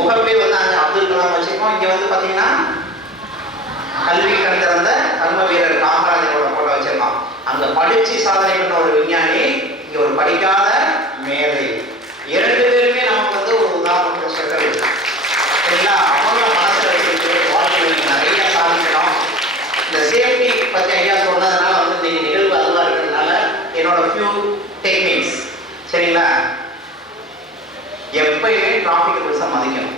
முகப்பே வந்து அங்கே அப்துல் கலாம் வச்சுருக்கோம். இங்கே வந்து பார்த்தீங்கன்னா கல்வி கண் திறந்த கர்ம வீரர் காமராஜரோட போட்டோ வச்சிருக்கோம். அங்கே படிச்சு சாதனை பண்ண ஒரு விஞ்ஞானி, இங்கே ஒரு படிக்காத மேதை. 2 பேருமே நமக்கு வந்து ஒரு உதாரணம் சொல்றது. சரிங்களா? அவங்க மனசில் வச்சுட்டு வாழ்க்கையில் நிறைய சாதிக்கணும். இந்த சேஃப்டி பற்றி ஐயா சொன்னதுனால வந்து இன்னைக்கு நிகழ்வு அதுவாக இருக்கிறதுனால என்னோட ஃபியூ டெக்னிக்ஸ். சரிங்களா? எப்பயுமே டிராஃபிக் ரூல்ஸை மதிக்கணும்.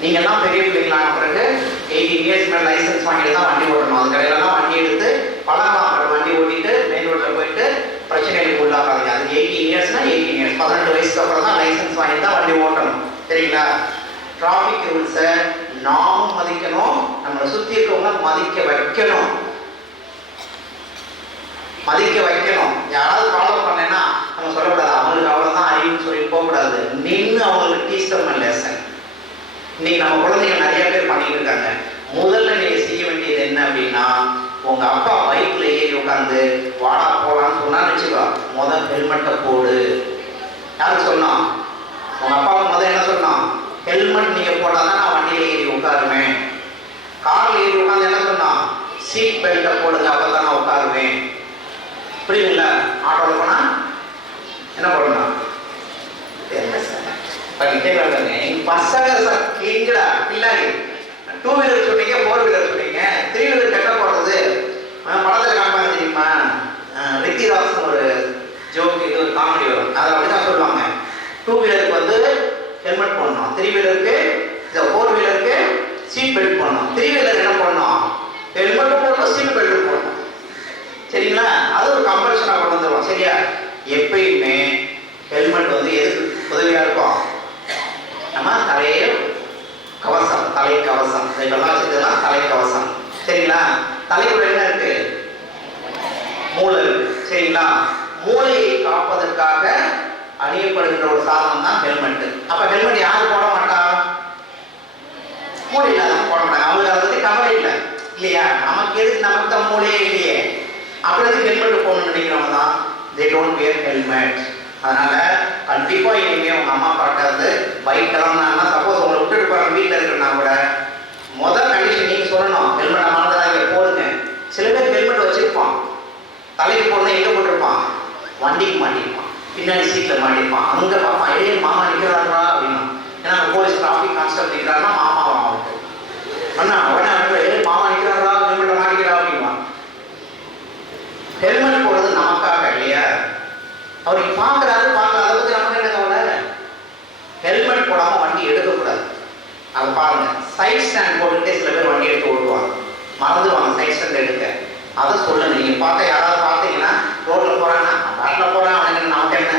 நீங்கள்லாம் பெரிய பிள்ளைங்களான பிறகு 18 இயர்ஸ் மேலே லைசன்ஸ் வாங்கிட்டு தான் வண்டி ஓட்டணும். அது கடையிலலாம் வண்டி எடுத்து பழகலாம். வண்டி ஓட்டிட்டு மெயின் ரோட்டில் போயிட்டு பிரச்சனைகளுக்கு உள்ளாக்காதீங்க. அது 18 இயர்ஸ்னா 18 இயர்ஸ், 18 வயசுக்கு அப்புறம் தான் லைசன்ஸ் வாங்கி தான் வண்டி ஓட்டணும். சரிங்களா? டிராஃபிக் ரூல்ஸை நாமும் மதிக்கணும், நம்மளை சுற்றி இருக்கவங்க மதிக்க வைக்கணும். மதிக்க வைக்கணும். யாராவது ஃபாலோ பண்ணேன்னா நம்ம சொல்லக்கூடாது அவங்களுக்கு அவ்வளோதான் அறிவுன்னு சொல்லி போகக்கூடாது. நின்று அவங்களுக்கு டீச் பண்ண லெசன். இன்னைக்கு நம்ம குழந்தைங்க நிறைய பேர் பண்ணிட்டு இருக்காங்க. முதல்ல நீங்க செய்ய வேண்டியது என்ன அப்படின்னா, உங்க அப்பா பைக்ல ஏறி உட்காந்து வாடா போலான்னு சொன்னா வச்சுக்கோ, முதல் ஹெல்மெட்டை போடு. யாருக்கு சொன்னோம்? உங்க அப்பாவுக்கு முதல் என்ன சொன்னோம்? ஹெல்மெட் நீங்க போட்டாதான் நான் வண்டியில ஏறி உட்காருவேன். கார்ல ஏறி உட்காந்து என்ன சொன்னோம்? சீட் பெல்ட்டை போடுங்க, அப்பதான் நான் உட்காருவேன். புரியுதுங்களா? ஆட்டோவில் போனா என்ன போடணும்? பசங்க கிளிங்கடா பின்னாடி 2 வீலர் சொன்னீங்க, 4 வீலர் சொன்னீங்க, 3 வீலர் கட்ட போடுறது படத்தில் காப்பாங்க தெரியுமா? ரித்திராஜ் ஒரு ஜோக், இது ஒரு காமெடி வரும். அதை அப்படிதான் சொல்லுவாங்க. 2 வீலருக்கு வந்து ஹெல்மெட் போடணும், 3 வீலருக்கு 4 வீலருக்கு சீட் பெல்ட் போடணும். 3 வீலர் என்ன பண்ணணும்? ஹெல்மெட் போடணும், சீட் பெல்ட் போடணும். சரிங்களா? அது ஒரு கம்பல்ஷனாக கொண்டு வந்துடுவோம். சரியா? எப்பயுமே ஹெல்மெட் வந்து எதுக்கு உதவியாக இருக்கும்? நம்ம தலையே கவசம், தலை கவசம், இதெல்லாம் வச்சுக்கலாம். தலை கவசம். சரிங்களா? தலைக்குள்ள என்ன இருக்கு? மூளை இருக்கு. சரிங்களா? மூளையை காப்பதற்காக அணியப்படுகின்ற ஒரு சாதனம் தான் ஹெல்மெட். அப்ப ஹெல்மெட் யாரு போட மாட்டா? மூளை இல்லாத போட மாட்டாங்க. அவங்களுக்கு அதை பத்தி கவலை இல்லை இல்லையா? நமக்கு எதுக்கு? நமக்கு தான் மூளையே இல்லையே. அப்படி ஹெல்மெட் போடணும்னு நினைக்கிறவங்க தான் they don't wear helmet. அதனால கண்டிப்பா இனிமே உங்க அம்மா அப்பாட்ட வந்து பைக் கிளம்புனா, சப்போஸ் உங்களை விட்டுட்டு போற வீட்டில் இருக்கிறனா கூட முதல் கண்டிஷன் நீங்க சொல்லணும், ஹெல்மெட் மறந்துடாங்க போடுங்க. சில பேர் ஹெல்மெட் வச்சிருப்பான், தலைக்கு போடணும், எங்க போட்டிருப்பான்? வண்டிக்கு மாட்டிருப்பான், பின்னாடி சீட்ல மாட்டிருப்பான். அங்க பார்ப்பான், ஏ மாமா நிற்கிறாரா அப்படின்னா. ஏன்னா போலீஸ் டிராஃபிக் கான்ஸ்டபிள் நிற்கிறாருன்னா மாமாவா ஆகட்டும் அண்ணா உடனே ஏ மாமா நிற்கிறாரா, ஹெல்மெட்டை மாட்டிக்கிறா அப்படின்னா. ஹெல்மெட் போடுறது நமக்காக இல்லையா? அவருக்கு பார்க்கறாரு பார்க்கல, அதை பத்தி நமக்கு என்ன கவலை? ஹெல்மெட் போடாம வண்டி எடுக்கக்கூடாது. அதை பாருங்க, சைட் ஸ்டாண்ட் போட்டுட்டே சில பேர் வண்டி எடுத்து ஓடுவாங்க, மறந்துடுவாங்க சைட் ஸ்டாண்ட் எடுக்க. அதை சொல்லுங்க. நீங்க பார்க்க யாராவது பார்த்தீங்கன்னா ரோட்ல போறாங்கன்னா காட்டில் போறான் அவனுக்கு நமக்கு என்ன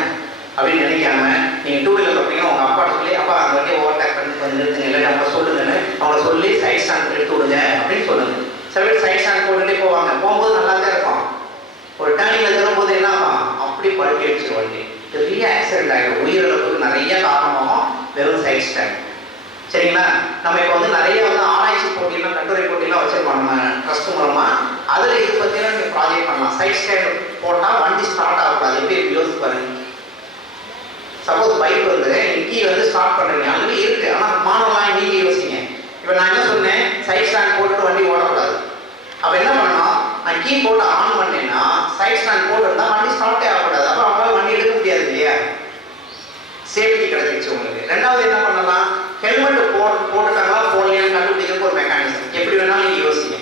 அப்படின்னு நினைக்காம நீங்க 2 வீலர் போறீங்க, உங்க அப்பாட்ட சொல்லி அப்பா அந்த வண்டியை ஓவர்டேக் பண்ணி கொஞ்சம் நிறுத்துங்க, இல்லை அவங்க சொல்லுங்கன்னு அவங்கள சொல்லி சைட் ஸ்டாண்ட் எடுத்து விடுங்க அப்படின்னு சொல்லுங்க. சில பேர் சைட் ஸ்டாண்ட் போட்டுட்டே போவாங்க, போகும்போது நல்லா தான் இருக்கும். ஒரு டேர்னிங்ல திரும்பும்போது என்ன ஆகும்? அப்படி படுக்கி அடிச்சு வண்டி பெரிய ஆக்சிடென்ட் ஆகிடும். உயிரிழப்புக்கு நிறைய காரணமாகும் வெறும் சைட் ஸ்டாண்ட். சரிங்களா? நம்ம இப்போ வந்து நிறைய வந்து ஆராய்ச்சி போட்டியெல்லாம், கட்டுரை போட்டியெல்லாம் வச்சிருக்கோம் நம்ம ட்ரஸ்ட் மூலமா. அதில் இது பற்றிலாம் நீங்கள் ப்ராஜெக்ட் பண்ணலாம். சைட் ஸ்டாண்ட் போட்டால் வண்டி ஸ்டார்ட் ஆகக்கூடாது. எப்படி யோசிச்சு பாருங்க. சப்போஸ் பைக் வந்து கீ வந்து ஸ்டார்ட் பண்ணுறீங்க, ஆல்ரெடி இருக்கு, ஆனால் மாணவர்களாக நீங்கள் யோசிங்க. இப்போ நான் என்ன சொன்னேன்? சைட் ஸ்டாண்ட் போட்டுட்டு வண்டி ஓடக்கூடாது. அப்போ என்ன பண்ணணும்? நான் கீ போட்டு ஆன் பண்ணேன்னா சைட் ஸ்டாண்ட் போட்டுருந்தா வண்டி ஸ்டார்ட்டே ஆகக்கூடாது. அப்போ அவங்களால வண்டி எடுக்க முடியாது இல்லையா? சேஃப்டி கிடைச்சிருச்சு உங்களுக்கு. ரெண்டாவது என்ன பண்ணலாம்? ஹெல்மெட் போட்டுட்டாங்களா போடலையான்னு கண்டுபிடிக்கிறதுக்கு ஒரு மெக்கானிசம். எப்படி வேணாலும் நீங்கள் யோசிங்க.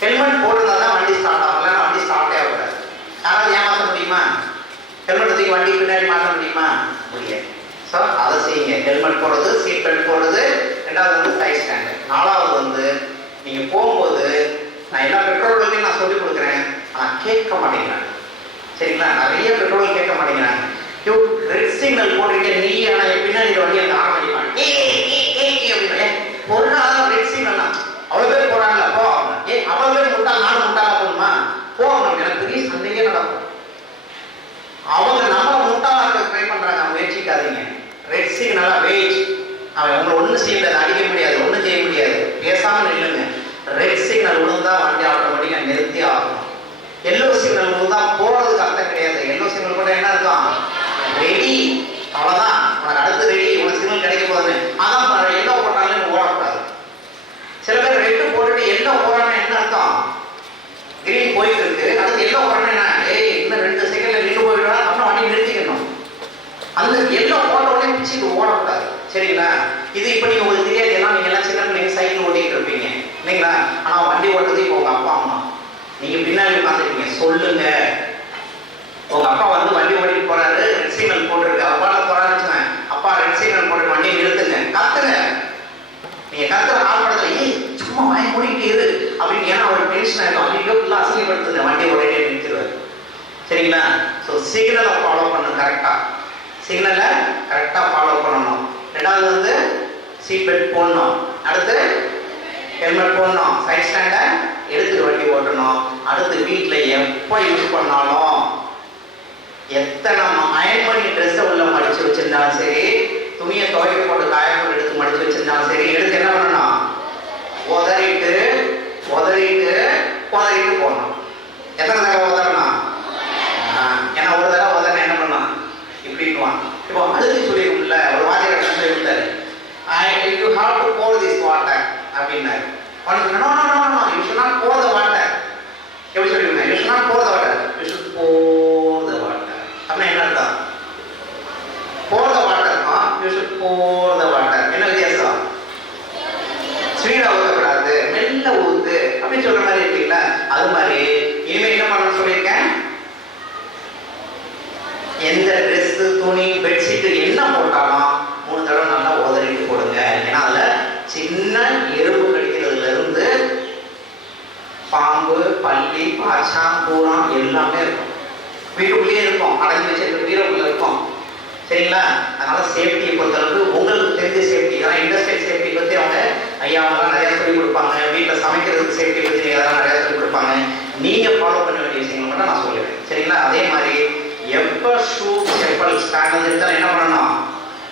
ஹெல்மெட் போட்டுருந்தா தான் வண்டி ஸ்டார்ட் ஆகும், இல்லைன்னா வண்டி ஸ்டார்ட்டே ஆகக்கூடாது. யாராவது ஏமாற்ற முடியுமா? ஹெல்மெட் தூக்கி வண்டி பின்னாடி மாற்ற முடியுமா? முடியாது. ஸோ அதை செய்யுங்க. ஹெல்மெட் போடுறது, சீட் பெல்ட் போடுறது, ரெண்டாவது வந்து சைட் ஸ்டாண்டு. நாலாவது வந்து நீங்கள் போகும்போது நான் எல்லா பெட்ரோல்களையும் நான் சொல்லிக் கொடுக்குறேன், ஆனால் கேட்க மாட்டேங்கிறாங்க. சரிங்களா? நிறைய பெட்ரோல் கேட்க மாட்டேங்கிறாங்க. ரெட் சிக்னல் போட்டுட்டு நீ ஆனால் பின்னாடி வண்டி அந்த ஆரம்பிப்பாங்க அப்படின்னு பொருளாதார ரெட் சிக்னல் தான் அவ்வளோ பேர் போறாங்களா? போ. அவ்வளோ பேர் முட்டா, நானும் முட்டாளா போகணுமா? போகணும். எனக்கு பெரிய சண்டையே நடக்கும். அவங்க நம்ம முட்டாளாக்க ட்ரை பண்றாங்க, முயற்சிக்காதீங்க. ரெட் சிக்னலா வெயிட், அவன் உங்களை ஒன்றும் செய்ய முடியாது, அடிக்க முடியாது, ஒன்றும் செய்ய முடியாது, பேசாம நில்லுங்க. ரெட் சிக்னல் விழுந்தா வண்டி ஆட்டோமேட்டிக்கா நிறுத்தி ஆகணும். எல்லோ சிக்னல் விழுந்தா போறதுக்கு அர்த்தம் கிடையாது. எல்லோ சிக்னல் கூட என்ன இருக்கும்? ரெடி, அவ்வளவுதான், உனக்கு அடுத்து ரெடி, உனக்கு சிக்னல் கிடைக்க போகுதுன்னு. அதான் சரிங்களா? இது இப்ப நீங்க உங்களுக்கு தெரியாது, ஏன்னா நீங்க எல்லாம் சின்ன பிள்ளைங்க சைக்கிள் ஓட்டிட்டு இருப்பீங்க இல்லைங்களா? ஆனா வண்டி ஓட்டுறது இப்போ உங்க அப்பா அம்மா, நீங்க பின்னாடி உட்காந்துருக்கீங்க. சொல்லுங்க, உங்க அப்பா வந்து வண்டி ஓட்டிட்டு போறாரு, ரெட் சிக்னல் போட்டுருக்கு, அப்பா போறாருன்னு, அப்பா ரெட் சிக்னல் போட்டு வண்டியை நிறுத்துங்க, கத்துங்க. நீங்க கத்துற ஆழ்படத்துல ஏய் சும்மா வாங்கி மூடிட்டு இரு அப்படின்னு, ஏன்னா அவர் டென்ஷன் ஆகிடும், அதிகோ ஃபுல்லாக அசிங்கப்படுத்துங்க, வண்டியை உடனே நிறுத்திடுவார். சரிங்களா? ஸோ சிக்னலை ஃபாலோ பண்ணணும், கரெக்டா சிக்னலை கரெக்டாக ஃபாலோ பண்ணணும். ரெண்டாவது வந்து சீட் பெல்ட் போடணும், அடுத்து ஹெல்மெட் போடணும், சைட் ஸ்டாண்டை எடுத்து வண்டி ஓட்டணும். அடுத்து வீட்டில் எப்போ யூஸ் பண்ணாலும் எத்தனை அயன் பண்ணி ட்ரெஸ்ஸை உள்ள மடிச்சு வச்சிருந்தாலும் சரி, துணியை துவைக்க போட்டு காய போட்டு எடுத்து மடிச்சு வச்சிருந்தாலும் சரி, எடுத்து என்ன பண்ணணும்? உதறிட்டு உதறிட்டு உதறிட்டு போடணும். எத்தனை தடவை உதறணும்? ஏன்னா ஒரு தடவை உதறினா என்ன பண்ணலாம் இப்படின்னுவான். இப்போ அழுதி சொல்லிடும்ல, ஒரு வாத்தியார் சொல்லி கொடுத்தாரு, you have to pour this water அப்படின்னாரு. no no no no you should not pour the water. எப்படி சொல்லுவீங்க? you should not pour the water, you should pour the water. அப்படின்னா என்ன அர்த்தம்? pour the water you should pour the water. என்ன வித்தியாசம்? Speedo ஊற்றக்கூடாது, மெல்ல ஊத்து அப்படின்னு சொல்ற மாதிரி இருக்கீங்களா? அது மாதிரி இனிமே என்ன பண்ணணும்னு சொல்லியிருக்கேன், எந்த ட்ரெஸ், துணி, பெட்ஷீட் என்ன போட்டாலும் 3 தடவை நல்லா உதறிட்டு போடுங்க. ஏன்னா அதுல சின்ன எறும்பு கடிக்கிறதுல இருந்து பாம்பு, பல்லி, பாச்சான், பூரம் எல்லாமே இருக்கும். வீட்டுக்குள்ளேயே இருக்கும், அடைஞ்சு வச்சிருக்க வீரக்குள்ள இருக்கும். சரிங்களா? அதனால சேஃப்டியை பொறுத்தளவுக்கு உங்களுக்கு தெரிஞ்ச சேஃப்டி, ஏன்னா இண்டஸ்ட்ரியல் சேஃப்டி பற்றி அவங்க ஐயாவெல்லாம் நிறையா சொல்லிக் கொடுப்பாங்க, வீட்டில் சமைக்கிறதுக்கு சேஃப்டி பற்றி அதெல்லாம் நிறையா சொல்லிக் கொடுப்பாங்க. நீங்கள் ஃபாலோ பண்ண வேண்டிய விஷயங்கள் மட்டும் நான் சொல்லுவேன். சரிங்களா? அதே மாதிரி எப்போ ஷூ, செப்பல் ஸ்டாண்ட் இருந்தால் என்ன பண்ணணும்?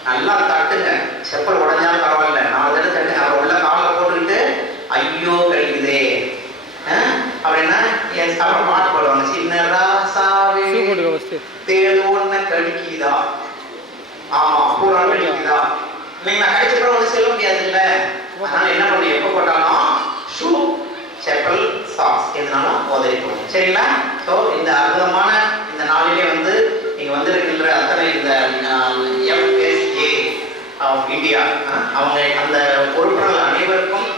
நல்லா தட்டுங்க. செப்பல் உடஞ்சாலும் பரவாயில்ல, 4 தடவை தட்டுங்க. அவர் உள்ள காலில் போட்டுக்கிட்டு ஐயோ கழிக்குதே அப்படின்னா அப்புறம் பாட்டு போடுவாங்க, சின்ன ராசாவே தேடு ஒன்ன கழிக்குதா, ஆமா பூரா கழிக்குதா. நீங்க கழிச்சப்பறம் ஒன்று சொல்ல முடியாது இல்ல. அதனால என்ன பண்ணி எப்போ போட்டாலும் ஷூ, செப்பல், சாக்ஸ் எதுனாலும் உதவி போடும். சரிங்களா? ஸோ இந்த அற்புதமான இந்த நாளிலே வந்து நீங்க வந்திருக்கின்ற அத்தனை இந்த FSA ஆஃப் இந்தியா அவங்க அந்த பொறுப்புகள் அனைவருக்கும்